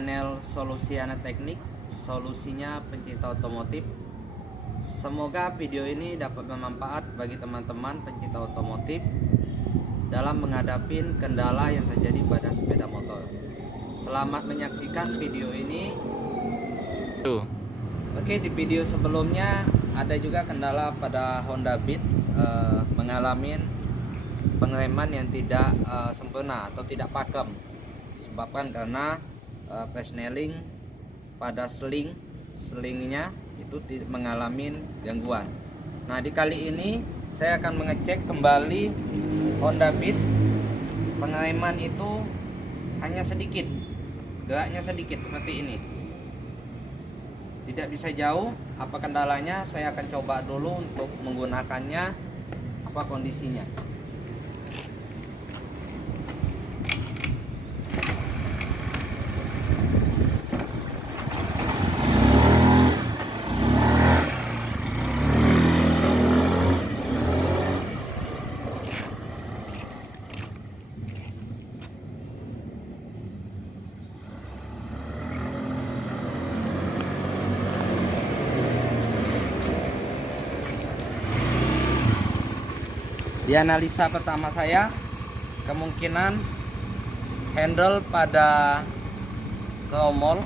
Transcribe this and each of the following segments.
channel Solusi Anak Teknik, solusinya pencinta otomotif. Semoga video ini dapat bermanfaat bagi teman-teman pencinta otomotif dalam menghadapi kendala yang terjadi pada sepeda motor. Selamat menyaksikan video ini. Oke, di video sebelumnya ada juga kendala pada Honda Beat, mengalami pengereman yang tidak sempurna atau tidak pakem, disebabkan karena presneling pada selingnya itu mengalami gangguan. Nah, di kali ini saya akan mengecek kembali Honda Beat. Pengereman itu hanya sedikit, geraknya sedikit seperti ini, tidak bisa jauh. Apa kendalanya? Saya akan coba dulu untuk menggunakannya, apa kondisinya. Di analisa pertama saya, kemungkinan handle pada tromol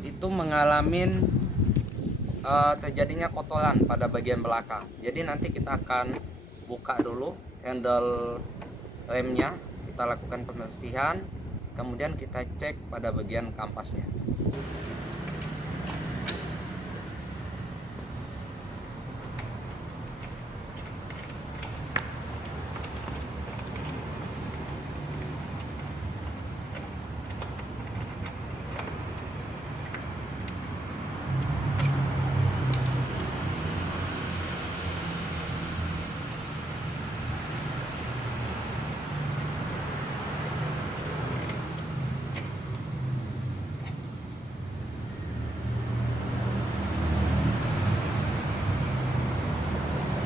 itu mengalami terjadinya kotoran pada bagian belakang. Jadi nanti kita akan buka dulu handle remnya, kita lakukan pembersihan, kemudian kita cek pada bagian kampasnya.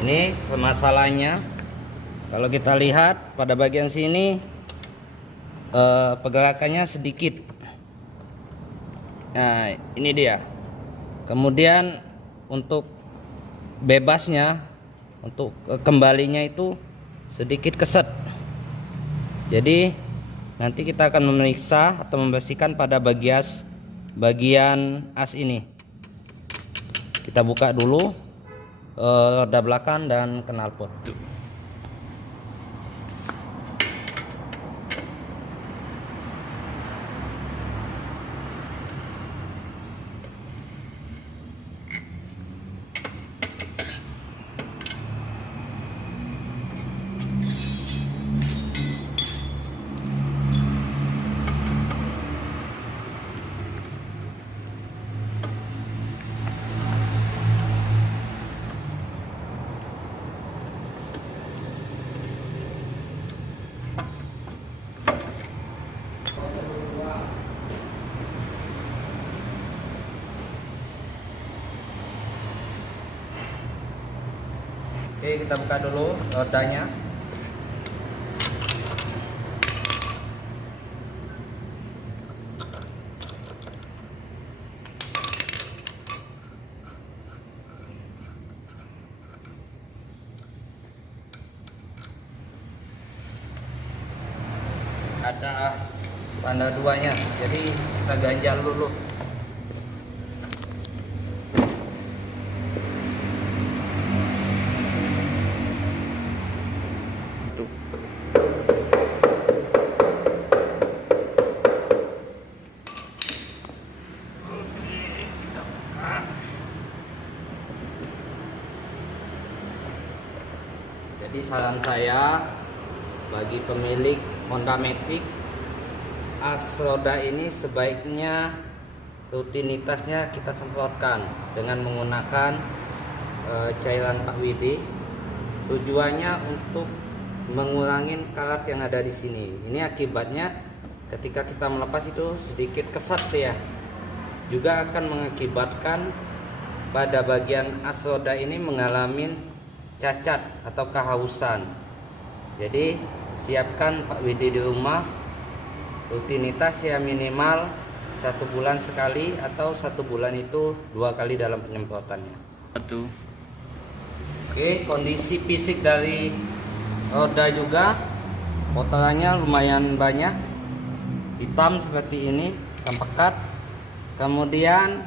Ini permasalahannya, kalau kita lihat pada bagian sini pergerakannya sedikit. Nah, ini dia. Kemudian untuk bebasnya, untuk kembalinya itu sedikit keset. Jadi nanti kita akan memeriksa atau membersihkan pada bagian as ini. Kita buka dulu roda belakang dan knalpot. Oke, kita buka dulu rodanya. Ada tanda duanya, jadi kita ganjal dulu. Jadi saran saya bagi pemilik Honda Matic, as roda ini sebaiknya rutinitasnya kita semprotkan dengan menggunakan cairan Pak Widi. Tujuannya untuk mengurangi karat yang ada di sini. Ini akibatnya ketika kita melepas itu sedikit kesat ya. Juga akan mengakibatkan pada bagian as roda ini mengalami cacat atau kehausan. Jadi siapkan Pak Widi di rumah rutinitas ya minimal 1 bulan sekali atau 1 bulan itu 2 kali dalam penyemprotannya. Satu. Oke, kondisi fisik dari roda juga kotorannya lumayan banyak, hitam seperti ini, hitam pekat. Kemudian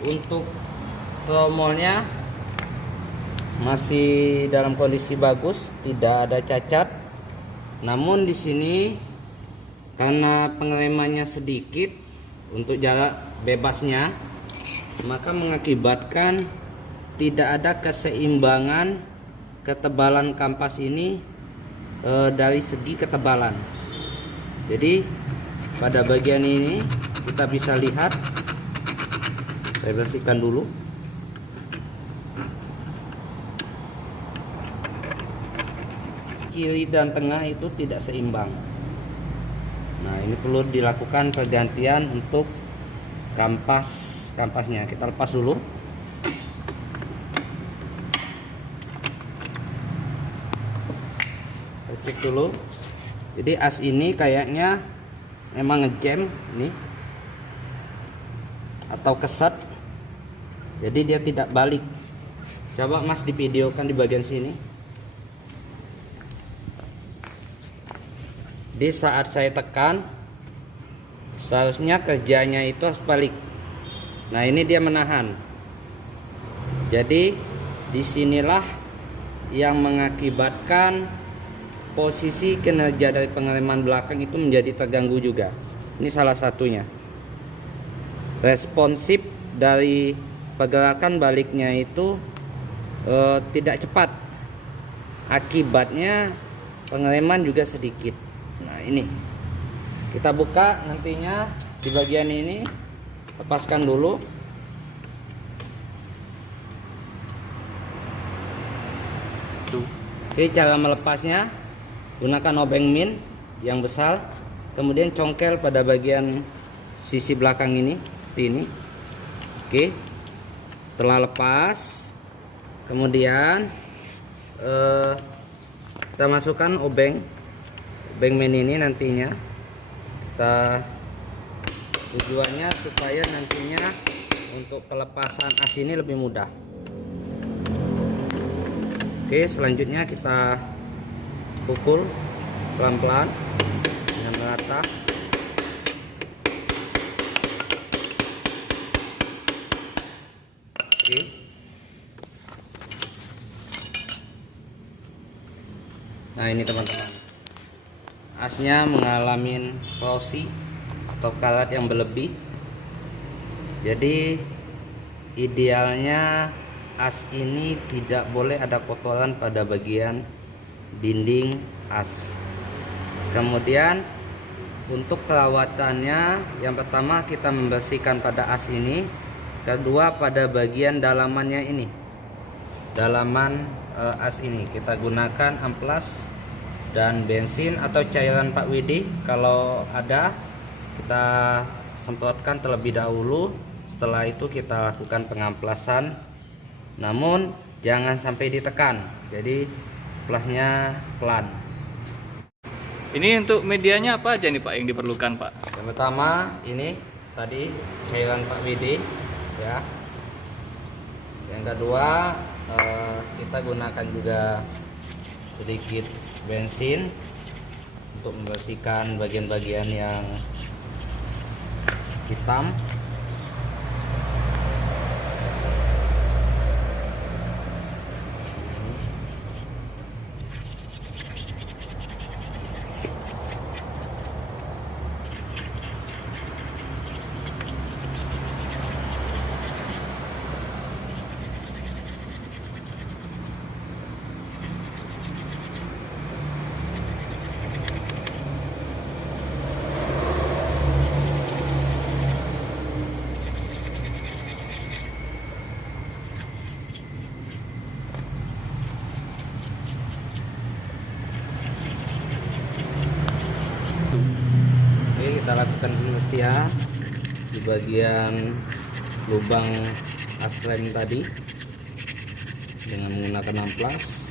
untuk tromolnya masih dalam kondisi bagus, tidak ada cacat. Namun di sini karena pengeremannya sedikit untuk jarak bebasnya, maka mengakibatkan tidak ada keseimbangan ketebalan kampas ini dari segi ketebalan. Jadi pada bagian ini kita bisa lihat, saya bersihkan dulu. Kiri dan tengah itu tidak seimbang. Nah, ini perlu dilakukan pergantian untuk kampasnya. Kita lepas dulu. Cek dulu. Jadi as ini kayaknya memang ngejam ini atau keset, jadi dia tidak balik. Coba Mas divideokan di bagian sini. Di saat saya tekan, seharusnya kerjanya itu harus balik. Nah, ini dia menahan. Jadi disinilah yang mengakibatkan posisi kinerja dari pengereman belakang itu menjadi terganggu juga. Ini salah satunya. Responsif dari pergerakan baliknya itu tidak cepat. Akibatnya pengereman juga sedikit. Nah, ini kita buka nantinya di bagian ini, lepaskan dulu. Oke, cara melepasnya gunakan obeng min yang besar, kemudian congkel pada bagian sisi belakang ini seperti ini. Oke, setelah lepas, kemudian kita masukkan obeng min ini. Nantinya tujuannya supaya nantinya untuk pelepasan as ini lebih mudah. Oke, selanjutnya kita pukul pelan-pelan dengan merata. Oke. Nah, ini teman-teman, asnya mengalami korosi atau karat yang berlebih. Jadi idealnya as ini tidak boleh ada kotoran pada bagian dinding as. Kemudian untuk perawatannya, yang pertama kita membersihkan pada as ini, kedua pada bagian dalamannya ini, dalaman as ini kita gunakan amplas dan bensin atau cairan Pak Widi. Kalau ada, kita semprotkan terlebih dahulu, setelah itu kita lakukan pengamplasan. Namun jangan sampai ditekan, jadi plusnya pelan. Ini untuk medianya apa aja nih Pak yang diperlukan Pak? Yang pertama ini tadi cairan Pak Widi ya. Yang kedua kita gunakan juga sedikit bensin untuk membersihkan bagian-bagian yang hitam. Kita lakukan pembersihan di bagian lubang asrem tadi dengan menggunakan amplas.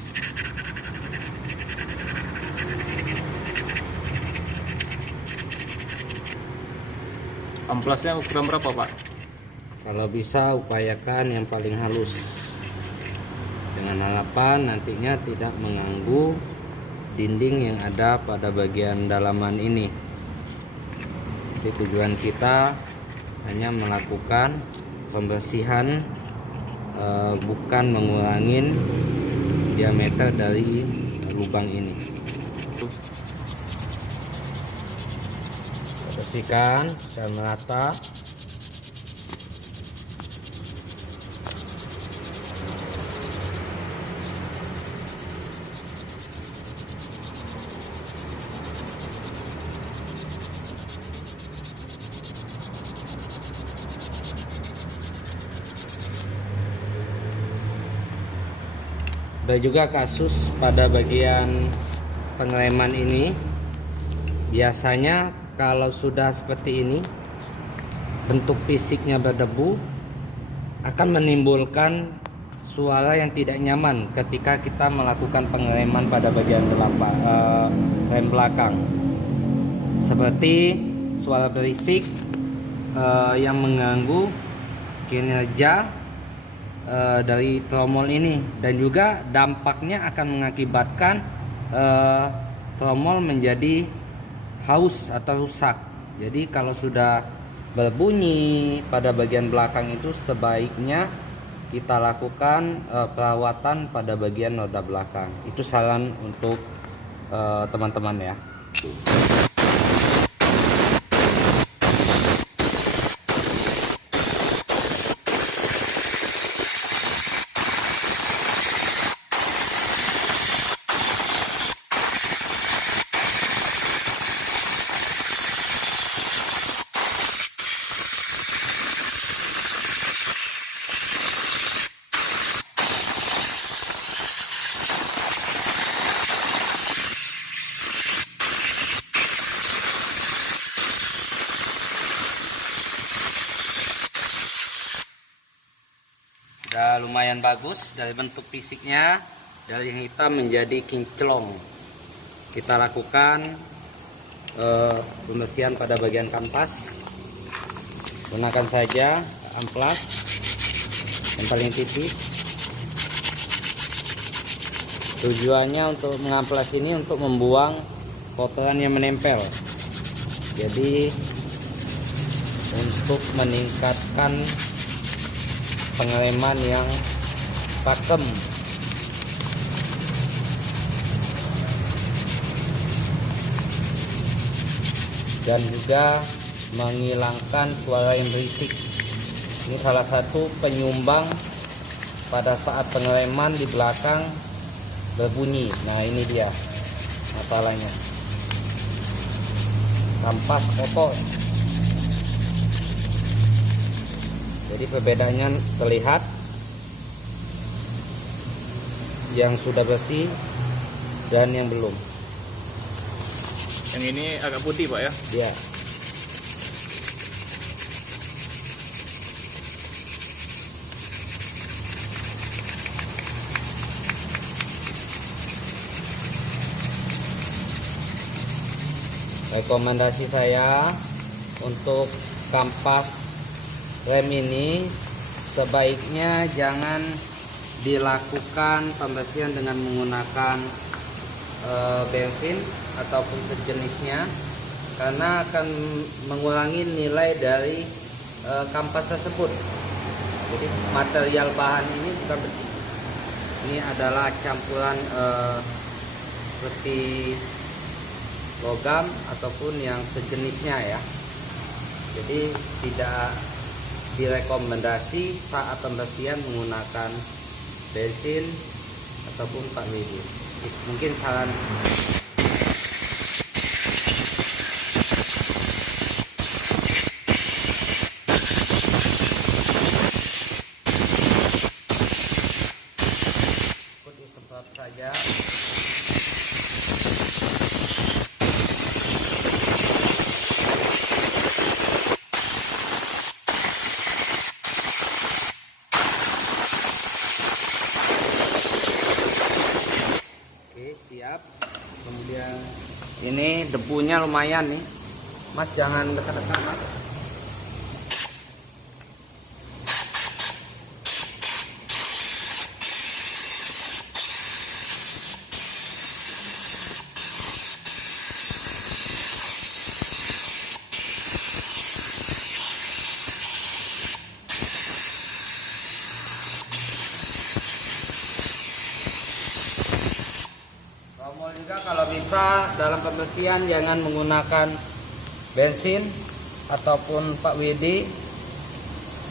Amplasnya ukuran berapa Pak? Kalau bisa upayakan yang paling halus, dengan harapan nantinya tidak mengganggu dinding yang ada pada bagian dalaman ini. Jadi tujuan kita hanya melakukan pembersihan, bukan mengurangi diameter dari lubang ini. Bersihkan dan merata. Ada juga kasus pada bagian pengereman ini, biasanya kalau sudah seperti ini bentuk fisiknya berdebu akan menimbulkan suara yang tidak nyaman ketika kita melakukan pengereman pada bagian rem belakang, seperti suara berisik yang mengganggu kinerja dari tromol ini, dan juga dampaknya akan mengakibatkan tromol menjadi haus atau rusak. Jadi kalau sudah berbunyi pada bagian belakang itu sebaiknya kita lakukan perawatan pada bagian roda belakang. Itu saran untuk teman-teman ya. Sudah lumayan bagus dari bentuk fisiknya, dari yang hitam menjadi kinclong. Kita lakukan pembersihan pada bagian kanvas. Gunakan saja amplas yang paling tipis. Tujuannya untuk mengamplas ini untuk membuang kotoran yang menempel. Jadi untuk meningkatkan pengereman yang pakem. Dan juga menghilangkan suara yang berisik. Ini salah satu penyumbang pada saat pengereman di belakang berbunyi. Nah ini dia masalahnya, kampas kotor. Jadi perbedaannya terlihat, yang sudah bersih dan yang belum. Yang ini agak putih Pak ya? Ya. Rekomendasi saya untuk kampas rem ini sebaiknya jangan dilakukan pembersihan dengan menggunakan bensin ataupun sejenisnya, karena akan mengurangi nilai dari kampas tersebut. Jadi material bahan ini bukan besi, ini adalah campuran seperti logam ataupun yang sejenisnya ya. Jadi tidak direkomendasi saat pembersihan menggunakan bensin ataupun Pak Widi. Mungkin saran. Ikut disemprot saja. Siap. Kemudian ini debunya lumayan nih Mas, jangan dekat-dekat Mas. Tomol juga kalau bisa dalam pembersihan jangan menggunakan bensin ataupun Pak Widi.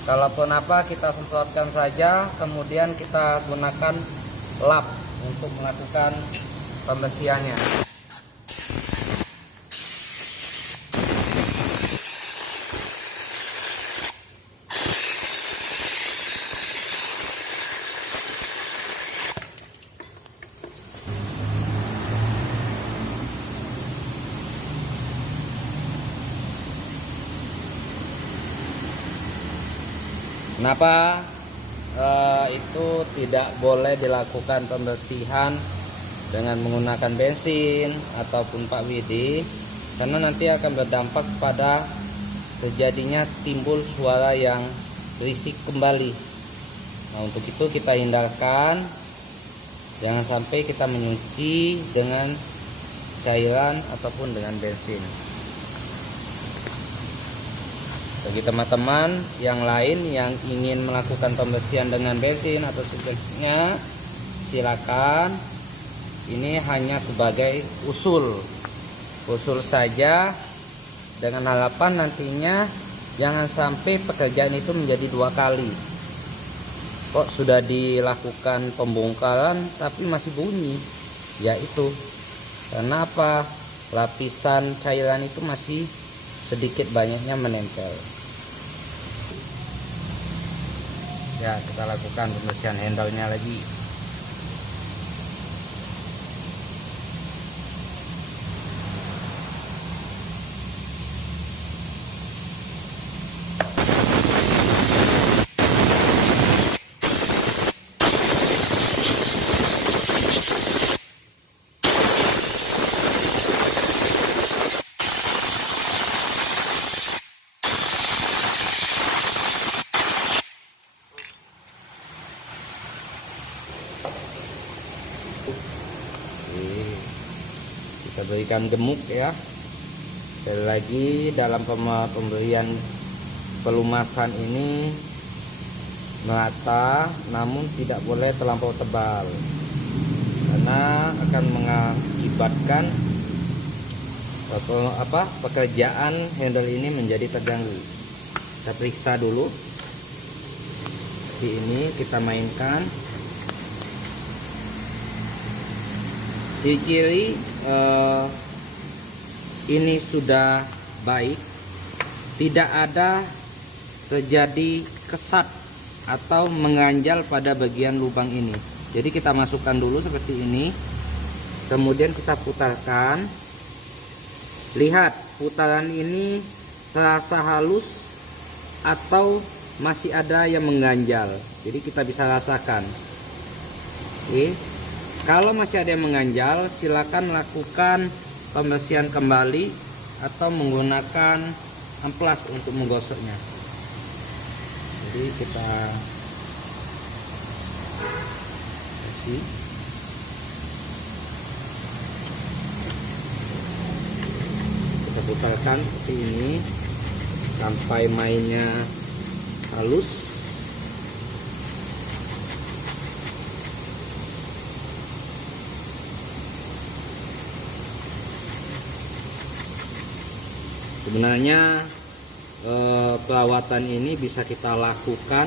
Kalaupun apa kita semprotkan saja, kemudian kita gunakan lap untuk melakukan pembersihannya. Kenapa itu tidak boleh dilakukan pembersihan dengan menggunakan bensin ataupun Pak Widi? Karena nanti akan berdampak pada terjadinya timbul suara yang berisik kembali. Nah, untuk itu kita hindarkan, jangan sampai kita menyuci dengan cairan ataupun dengan bensin. Bagi teman-teman yang lain yang ingin melakukan pembersihan dengan bensin atau sejenisnya, silakan. Ini hanya sebagai usul saja, dengan harapan nantinya jangan sampai pekerjaan itu menjadi 2 kali. Kok sudah dilakukan pembongkaran tapi masih bunyi? Ya itu karena apa? Lapisan cairan itu masih sedikit banyaknya menempel. Ya, kita lakukan pembersihan handle-nya lagi. Kita berikan gemuk ya. Sekali lagi dalam pemberian pelumasan ini merata, namun tidak boleh terlampau tebal karena akan mengakibatkan pekerjaan handle ini menjadi terganggu. Kita periksa dulu. Ini kita mainkan. Di kiri ini sudah baik, tidak ada terjadi kesat atau menganjal pada bagian lubang ini. Jadi kita masukkan dulu seperti ini, kemudian kita putarkan. Lihat putaran ini terasa halus atau masih ada yang mengganjal, jadi kita bisa rasakan. Oke. Kalau masih ada yang mengganjal, silakan lakukan pembersihan kembali atau menggunakan amplas untuk menggosoknya. Jadi kita bersih. Kita putarkan seperti ini sampai mainnya halus. Sebenarnya perawatan ini bisa kita lakukan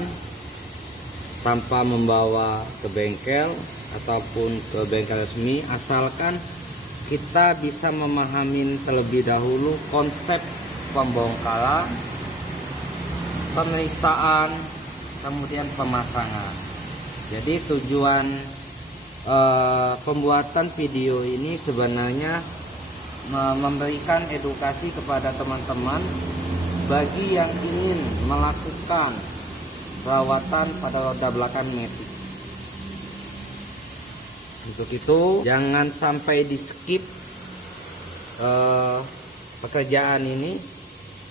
tanpa membawa ke bengkel ataupun ke bengkel resmi, asalkan kita bisa memahami terlebih dahulu konsep pembongkaran, pemeriksaan, kemudian pemasangan. Jadi tujuan pembuatan video ini sebenarnya memberikan edukasi kepada teman-teman bagi yang ingin melakukan perawatan pada roda belakang matic. Untuk itu jangan sampai di skip pekerjaan ini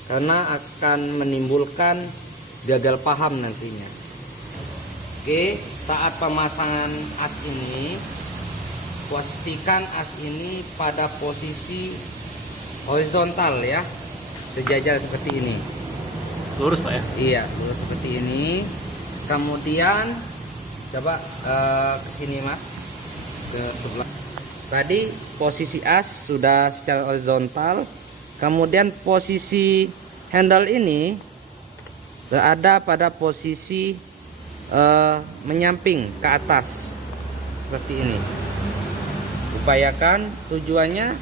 karena akan menimbulkan gagal paham nantinya. Oke, saat pemasangan as ini pastikan as ini pada posisi horizontal ya, sejajar seperti ini. Lurus Pak ya? Iya, lurus seperti ini. Kemudian coba ke sini Mas, ke sebelah. tadi posisi as sudah secara horizontal, kemudian posisi handle ini berada pada posisi menyamping ke atas seperti ini. Upayakan, tujuannya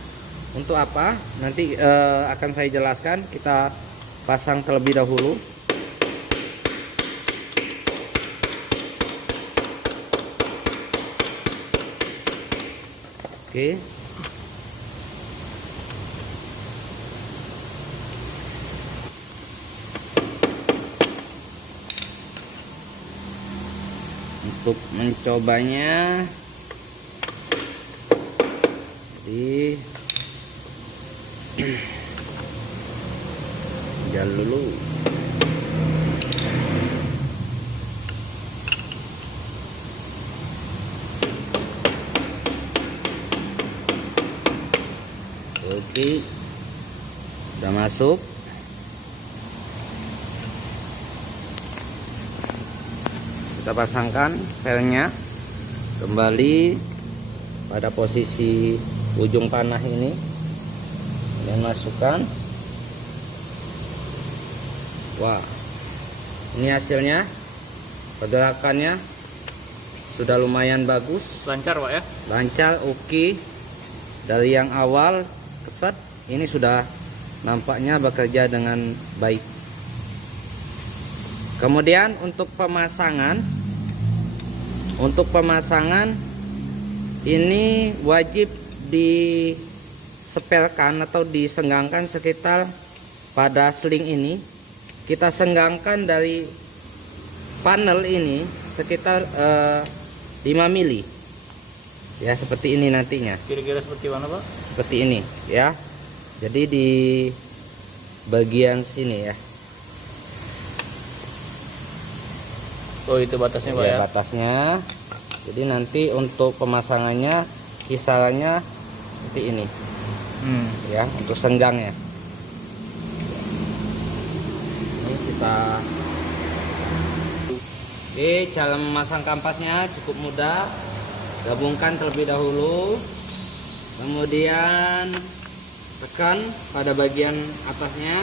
untuk apa? Nanti akan saya jelaskan. Kita pasang terlebih dahulu. Oke. Untuk mencobanya, jadi jalan dulu. Oke, udah masuk. Kita pasangkan velnya kembali pada posisi ujung panah ini dan masukkan. Wah, ini hasilnya, pergerakannya sudah lumayan bagus, Lancar Pak ya? lancar, oke. Dari yang awal keset, ini sudah nampaknya bekerja dengan baik. Kemudian untuk pemasangan ini wajib disepelkan atau disenggangkan sekitar pada sling ini. Kita senggangkan dari panel ini sekitar 5 mili. Ya, seperti ini nantinya. Kira-kira seperti mana Pak? Seperti ini ya. Jadi di bagian sini ya. Oh, itu batasnya Pak Ya, ya? batasnya. Jadi nanti untuk pemasangannya kisarannya seperti ini. Ya, untuk senggangnya. Ini kita. Oke, cara memasang kampasnya cukup mudah. Gabungkan terlebih dahulu, kemudian tekan pada bagian atasnya,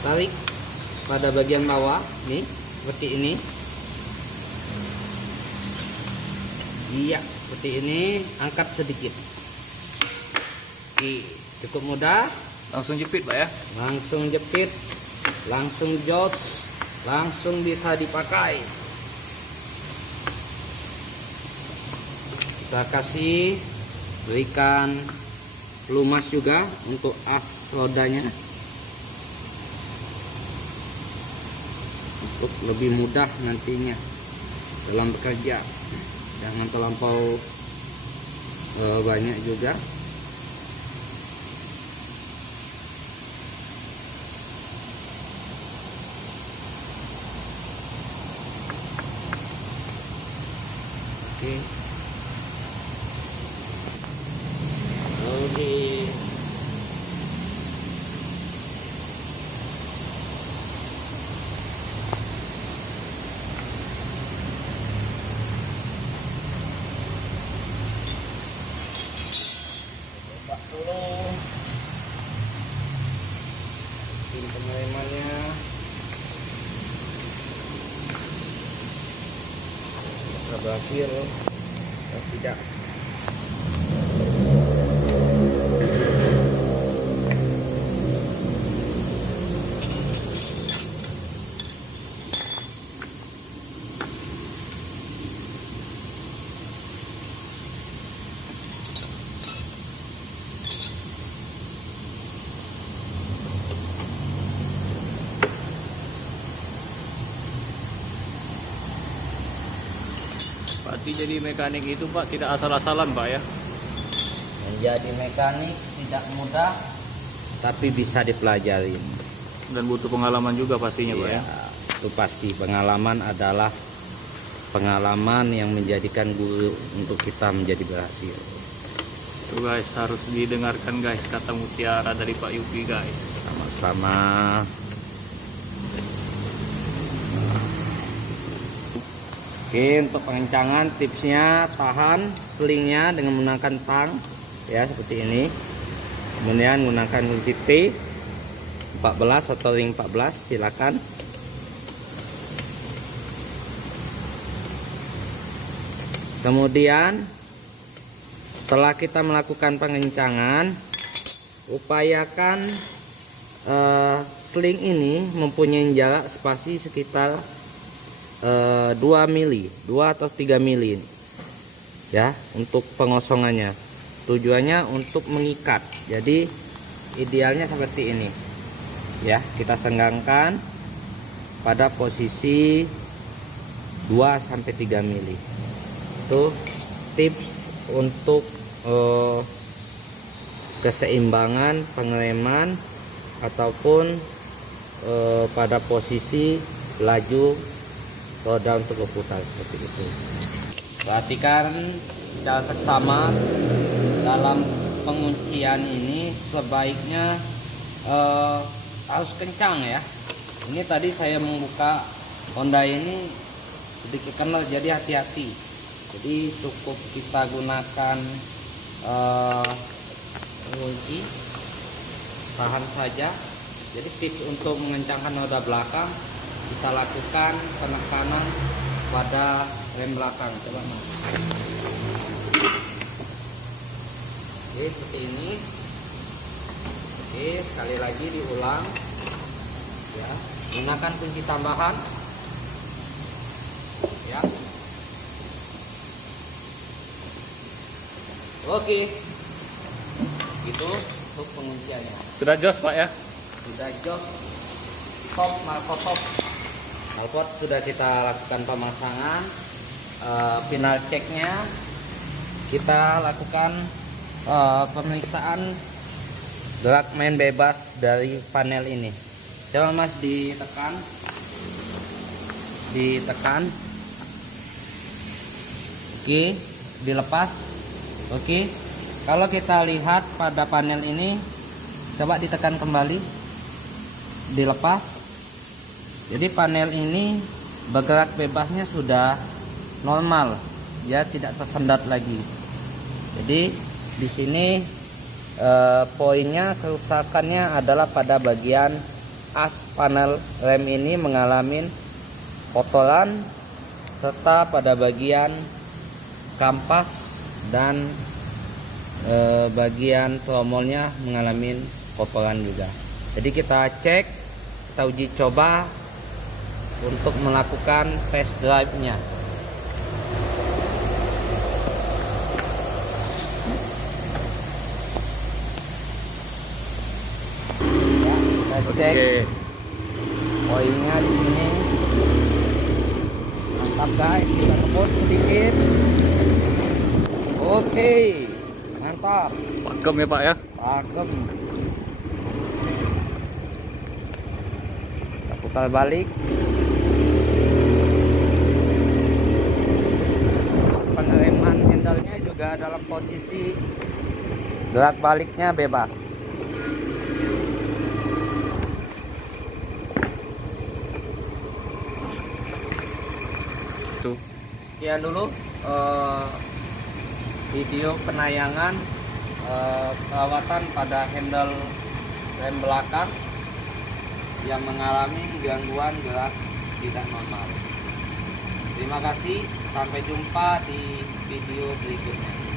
tarik pada bagian bawah nih, seperti ini. Iya, seperti ini. Angkat sedikit. Oke, cukup mudah. Langsung jepit Pak ya? Langsung jepit, langsung jos, langsung bisa dipakai. Kita kasih, berikan pelumas juga untuk as rodanya untuk lebih mudah nantinya dalam bekerja. Jangan terlampau banyak juga. Oke. Oke. Coba dulu. Bikin pengeremannya. Berhasil atau tidak. Berarti jadi mekanik itu Pak tidak asal-asalan Pak ya? Menjadi mekanik tidak mudah, tapi bisa dipelajari. Dan butuh pengalaman juga pastinya Pak ya? Ya, itu pasti. Pengalaman adalah pengalaman yang menjadikan guru untuk kita menjadi berhasil. Tuh guys, harus didengarkan guys kata mutiara dari Pak Yupi guys. Sama-sama. Oke, untuk pengencangan tipsnya tahan selingnya dengan menggunakan tang ya seperti ini. Kemudian gunakan kunci T 14 atau ring 14, silakan. Kemudian setelah kita melakukan pengencangan, upayakan sling ini mempunyai jarak spasi sekitar 2 mili, 2 atau 3 mili ya untuk pengosongannya. Tujuannya untuk mengikat. Jadi idealnya seperti ini ya, kita senggangkan pada posisi 2 sampai 3 mili. Itu tips untuk keseimbangan pengereman ataupun pada posisi laju roda untuk berputar seperti itu. Perhatikan secara seksama dalam penguncian ini sebaiknya harus kencang ya. Ini tadi saya membuka Honda ini sedikit kendor, jadi hati-hati. Jadi cukup kita gunakan pengunci, tahan saja. Jadi tips untuk mengencangkan roda belakang, kita lakukan penekanan pada rem belakang. Coba Mas. Oke, seperti ini. Oke, sekali lagi diulang ya, gunakan kunci tambahan ya. Oke, gitu untuk pengunciannya. Sudah jos Pak ya? Sudah jos, top, knalpot top. Knalpot sudah kita lakukan pemasangan. Final checknya kita lakukan pemeriksaan gerak main bebas dari panel ini. Coba Mas ditekan, oke, dilepas. Oke, kalau kita lihat pada panel ini, coba ditekan kembali, dilepas. Jadi panel ini bergerak bebasnya sudah normal, ya tidak tersendat lagi. Jadi di sini poinnya kerusakannya adalah pada bagian as panel rem ini mengalami kotoran, serta pada bagian kampas dan bagian tromolnya mengalami kotoran juga. Jadi kita cek, kita uji coba untuk melakukan test drive-nya. Ya, kita cek poinnya di sini. Mantap guys, kita ngebut sedikit. Oke, mantap. Pakem ya Pak ya? Pakem. Kita putar balik. Pengereman handle-nya juga dalam posisi gerak baliknya bebas. Tuh. Sekian dulu video penayangan perawatan pada handle rem belakang yang mengalami gangguan gerak tidak normal. Terima kasih, sampai jumpa di video berikutnya.